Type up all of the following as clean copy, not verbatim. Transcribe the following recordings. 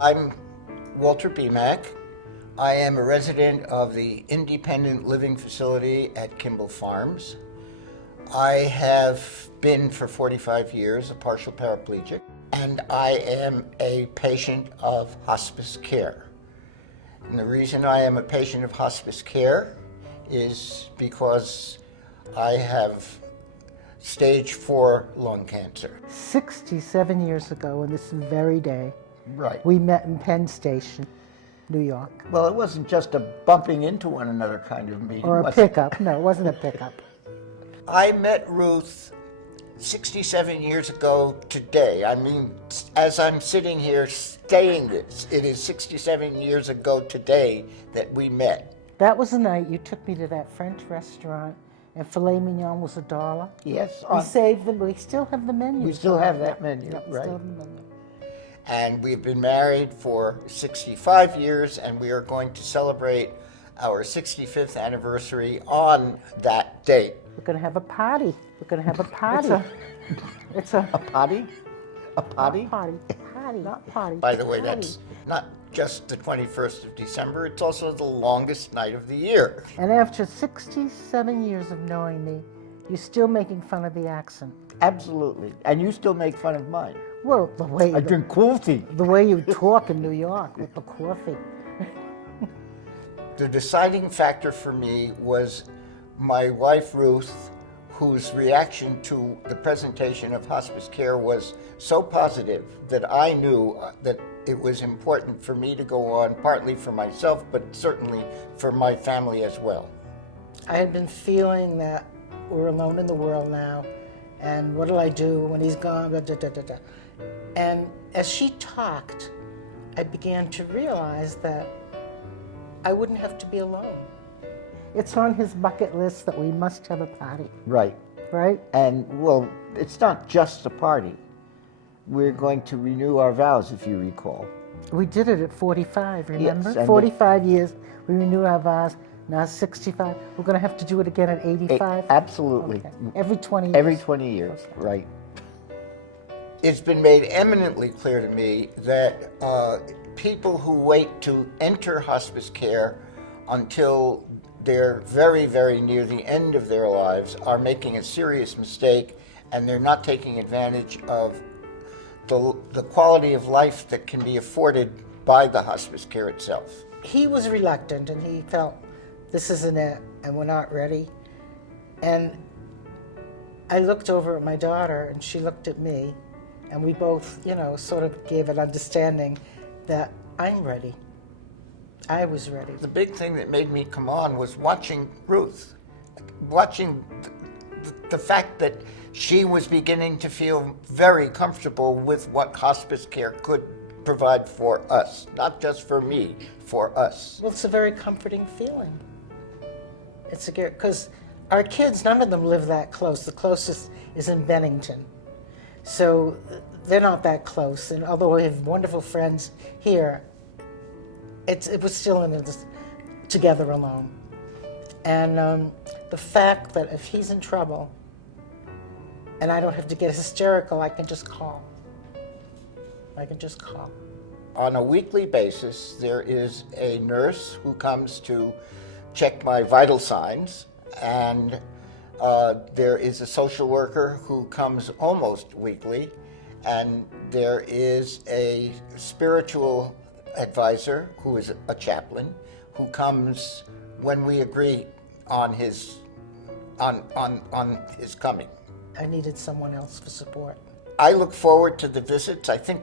I'm Walter B. Mack. I am a resident of the Independent Living Facility at Kimball Farms. I have been for 45 years a partial paraplegic, and I am a patient of hospice care. And the reason I am a patient of hospice care is because I have stage 4 lung cancer. 67 years ago on this very day, Right. we met in Penn Station, New York. Well, it wasn't just a bumping into one another kind of meeting, Or a was it? pickup. No, it wasn't a pickup. I met Ruth 67 years ago today. I mean, as I'm sitting here saying this, it is 67 years ago today that we met. That was the night you took me to that French restaurant, and filet mignon was $1. Yes, We saved them. We still have the menu. we still have that menu, Yep, right? still have the menu. And we've been married for 65 years, and we are going to celebrate our 65th anniversary on that date. We're going to have a party. We're going to have a party. It's a Potty? A potty? party. Party, not party. By the way, Party. that's not just the 21st of December, it's also the longest night of the year. And after 67 years of knowing me, you're still making fun of the accent. Absolutely. And you still make fun of mine. Well, the way I drink coffee. the way you talk in New York with the coffee. The deciding factor for me was my wife, Ruth, whose reaction to the presentation of hospice care was so positive that I knew that it was important for me to go on, partly for myself, but certainly for my family as well. I had been feeling that we're alone in the world now, and what'll I do when he's gone? Da, da, da, da, da. And as she talked, I began to realize that I wouldn't have to be alone. It's on his bucket list that we must have a party, Right. right? And, well, it's not just a party. We're going to renew our vows, if you recall. We did it at 45, remember? Yes, and 45 years, we renewed our vows. Now 65. We're going to have to do it again at 85? Absolutely. Okay. Every 20 years? Every 20 years, right. It's been made eminently clear to me that people who wait to enter hospice care until they're very, very near the end of their lives are making a serious mistake, and they're not taking advantage of the quality of life that can be afforded by the hospice care itself. He was reluctant, and he felt this isn't it, and we're not ready. And I looked over at my daughter, and she looked at me, and we both, sort of gave an understanding that I'm ready. I was ready. The big thing that made me come on was watching Ruth, watching the fact that she was beginning to feel very comfortable with what hospice care could provide for us, not just for me, for us. Well, it's a very comforting feeling. It's because our kids, none of them live that close. The closest is in Bennington. So they're not that close. And although we have wonderful friends here, it was still in this together alone. And the fact that if he's in trouble and I don't have to get hysterical, I can just call. On a weekly basis, there is a nurse who comes to check my vital signs, and there is a social worker who comes almost weekly, and there is a spiritual advisor who is a chaplain who comes when we agree on his coming. I needed someone else for support. I look forward to the visits. I think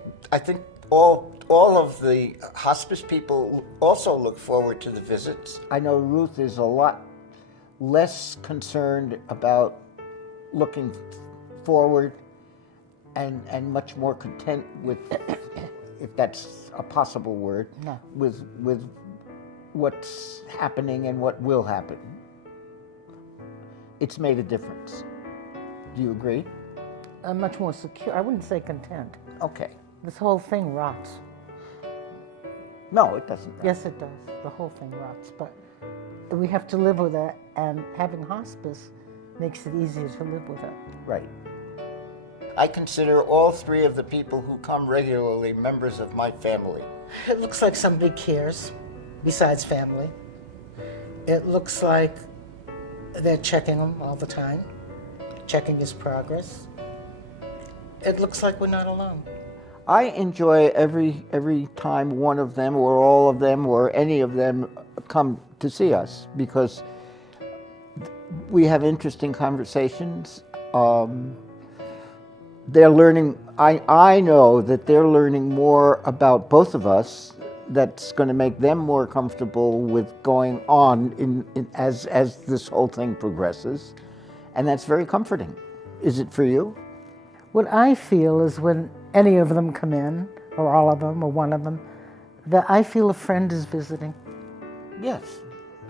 all of the hospice people also look forward to the visits. I know Ruth is a lot less concerned about looking forward and much more content with, if that's a possible word, No. with what's happening and what will happen. It's made a difference. Do you agree? I'm much more secure. I wouldn't say content. Okay. This whole thing rots. No, it doesn't. Yes, it does. The whole thing rots. But we have to live with it, and having hospice makes it easier to live with it. Right. I consider all three of the people who come regularly members of my family. It looks like somebody cares, besides family. It looks like they're checking him all the time, checking his progress. It looks like we're not alone. I enjoy every time one of them or all of them or any of them come to see us, because we have interesting conversations. They're learning, I know that they're learning more about both of us that's going to make them more comfortable with going on as this whole thing progresses. And that's very comforting. Is it for you? What I feel is when any of them come in, or all of them, or one of them, that I feel a friend is visiting. Yes,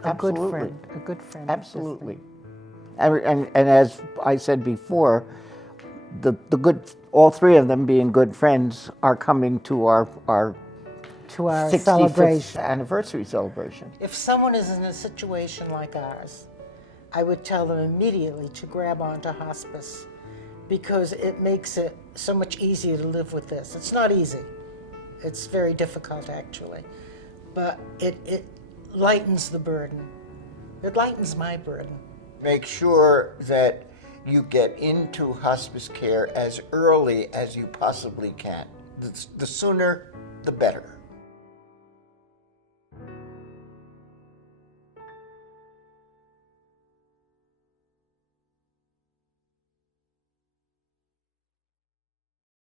A absolutely. good friend. Absolutely. And as I said before, the all three of them being good friends are coming to our To our 65th celebration. anniversary celebration. If someone is in a situation like ours, I would tell them immediately to grab onto hospice, because it makes it so much easier to live with this. It's not easy. It's very difficult, actually. But it lightens the burden. It lightens my burden. Make sure that you get into hospice care as early as you possibly can. The sooner, the better.